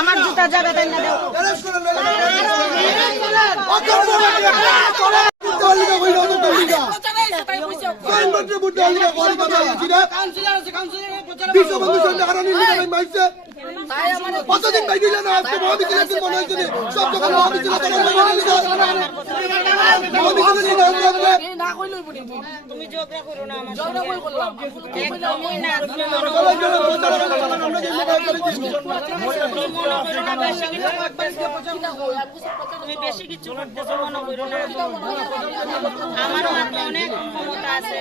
আমার জুতা যাবে তাই না দাও কতদিন ভাই দিলে না আজকে মহাবিদ্যালয় মনে হয়েছে সব যখন মহাবিদ্যালয় তুমি ঝগড়া করো না আমার তুমি বেশি কিছু করতেছো মনে করো না আমার হাতে অনেক ক্ষমতা আছে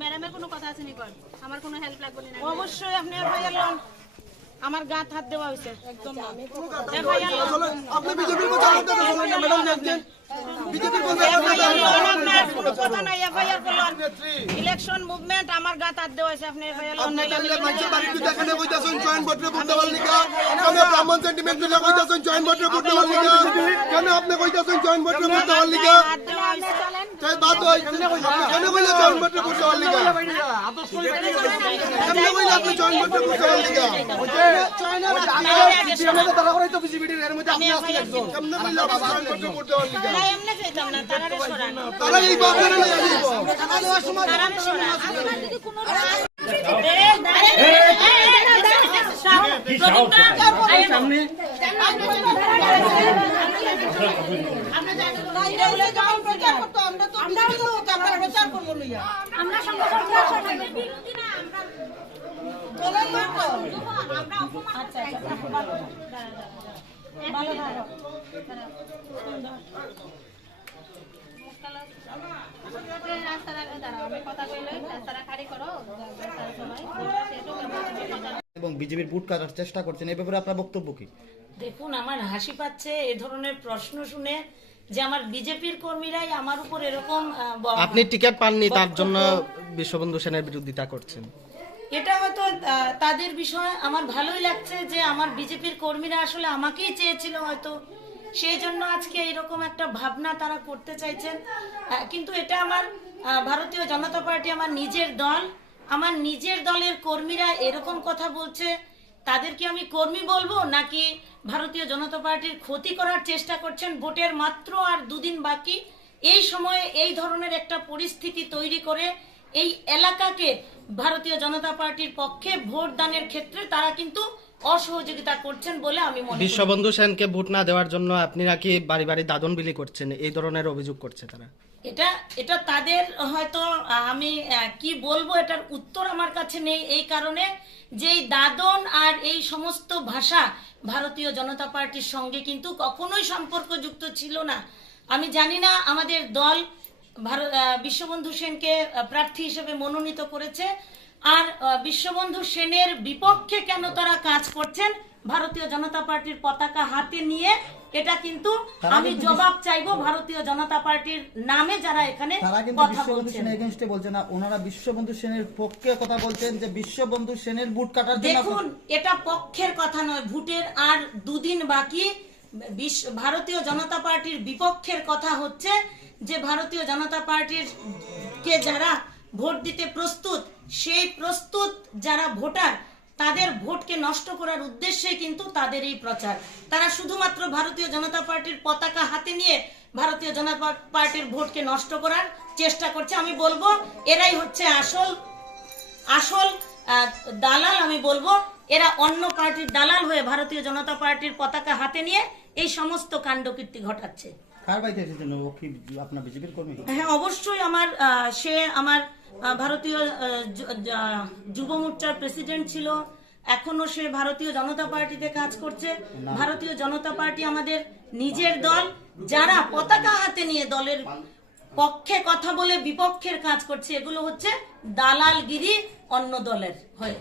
ম্যাডামের কোনো কথা আছে নি কর আমার কোনো হেল্প লাগবে না অবশ্যই আপনি এফআইআর লন আমার গাত হাত দেওয়া হয়েছে একদম না এফআইআর লন আপনি বিজেপির কথা বলতে না ম্যাডাম দেখেন বিজেপির কথা কথা নাই এফআইআর করলাম ইলেকশন মুভমেন্ট আমার গাত হাত দেওয়া হয়েছে আপনি এফআইআর লন আপনি তাহলে মানুষের বাড়িতে দেখানে কইতাছেন জয়েন্ট ভোটে ভোট দেওয়ার লিগা কেন ব্রাহ্মণ সেন্টিমেন্ট দিলে কইতাছেন জয়েন্ট ভোটে ভোট দেওয়ার লিগা কেন আপনি কইতাছেন জয়েন্ট ভোটে ভোট দেওয়ার লিগা তাই বাদ হয় কেন কইলে জয়েন্ট ভোটে ভোট দেওয়ার লিগা কেন কইলে আপনি জয়েন্ট ভোটে ভোট দেওয়ার লিগা তারা করাই তো বিজেপির এর মধ্যে আপনি আসলে একজন কেন কইলে আপনি জয়েন্ট ভোটে ভোট দেওয়ার লিগা না এমনি চাইতাম না তারারে সরান তারা এই বাপরে লাগা দিব তারারে সরান যদি কোনো সামনে এবং বিজেপির বুট কাটার চেষ্টা করছেন এই ব্যাপারে আপনার বক্তব্য কি? দেখুন আমার হাসি পাচ্ছে এ ধরনের প্রশ্ন শুনে যে আমার বিজেপির কর্মীরাই আমার উপর এরকম আপনি টিকিট পাননি তার জন্য বিশ্ববন্ধু সেনের বিরোধিতা করছেন। এটা হয়তো তাদের বিষয় আমার ভালোই লাগছে যে আমার বিজেপির কর্মীরা আসলে আমাকেই চেয়েছিল হয়তো সেই জন্য আজকে এরকম একটা ভাবনা তারা করতে চাইছেন কিন্তু এটা আমার ভারতীয় জনতা পার্টি আমার নিজের দল আমার নিজের দলের কর্মীরা এরকম কথা বলছে তাদেরকে আমি কর্মী বলবো নাকি ভারতীয় জনতা পার্টির ক্ষতি করার চেষ্টা করছেন ভোটের মাত্র আর দুদিন বাকি এই সময়ে এই ধরনের একটা পরিস্থিতি তৈরি করে এই এলাকাকে ভারতীয় জনতা পার্টির পক্ষে ভোট দানের ক্ষেত্রে তারা কিন্তু অসহযোগিতা করছেন বলে আমি মনে করি। বিশ্ববন্ধু সেনকে ভোট না দেওয়ার জন্য আপনি নাকি বাড়ি বাড়ি দাদন বিলি করছেন এই ধরনের অভিযোগ করছে তারা। এটা তাদের হয়তো আমি কি বলবো এটার উত্তর আমার কাছে নেই এই কারণে যে দাদন আর এই সমস্ত ভাষা ভারতীয় জনতা পার্টির সঙ্গে কিন্তু কখনোই সম্পর্কযুক্ত ছিল না। আমি জানি না আমাদের দল বিশ্ববন্ধু সেনকে প্রার্থী হিসেবে মনোনীত করেছে আর বিশ্ববন্ধু সেনের বিপক্ষে কেন তারা কাজ করছেন ভারতীয় জনতা পার্টির পতাকা হাতে নিয়ে এটা কিন্তু আমি জবাব চাইবো ভারতীয় জনতা পার্টির নামে যারা এখানে কথা বলছেন এগেইনস্টে বলছেন না ওনারা বিশ্ববন্ধু সেনের পক্ষে কথা বলছেন যে বিশ্ববন্ধু সেনের ভোট কাটার জন্য। দেখুন এটা পক্ষের কথা নয় ভোটের আর দুদিন বাকি ভারতীয় জনতা পার্টির বিপক্ষের কথা হচ্ছে যে ভারতীয় জনতা পার্টির কে যারা ভোট দিতে প্রস্তুত সেই প্রস্তুত যারা ভোটার তাদের ভোটকে নষ্ট করার উদ্দেশ্যে কিন্তু তাদের এই প্রচার তারা শুধুমাত্র ভারতীয় জনতা পার্টির পতাকা হাতে নিয়ে ভারতীয় জনতা পার্টির ভোটকে নষ্ট করার চেষ্টা করছে। আমি বলবো এরাই হচ্ছে আসল দালাল। আমি বলবো এরা অন্য পার্টির দালাল হয়ে ভারতীয় জনতা পার্টির পতাকা হাতে নিয়ে এই সমস্ত কাণ্ডকীর্তি ঘটাচ্ছে। কার বাড়িতে এসেছেন ও কি আপনার বিজেপির কর্মী? হ্যাঁ অবশ্যই সে আমার ভারতীয় যুব মোর্চার প্রেসিডেন্ট ছিল এখনো সে ভারতীয় জনতা পার্টিতে কাজ করছে। ভারতীয় জনতা পার্টি আমাদের নিজের দল যারা পতাকা হাতে নিয়ে দলের পক্ষে কথা বলে বিপক্ষের কাজ করছে এগুলো হচ্ছে দালালগিরি অন্য দলের হয়ে।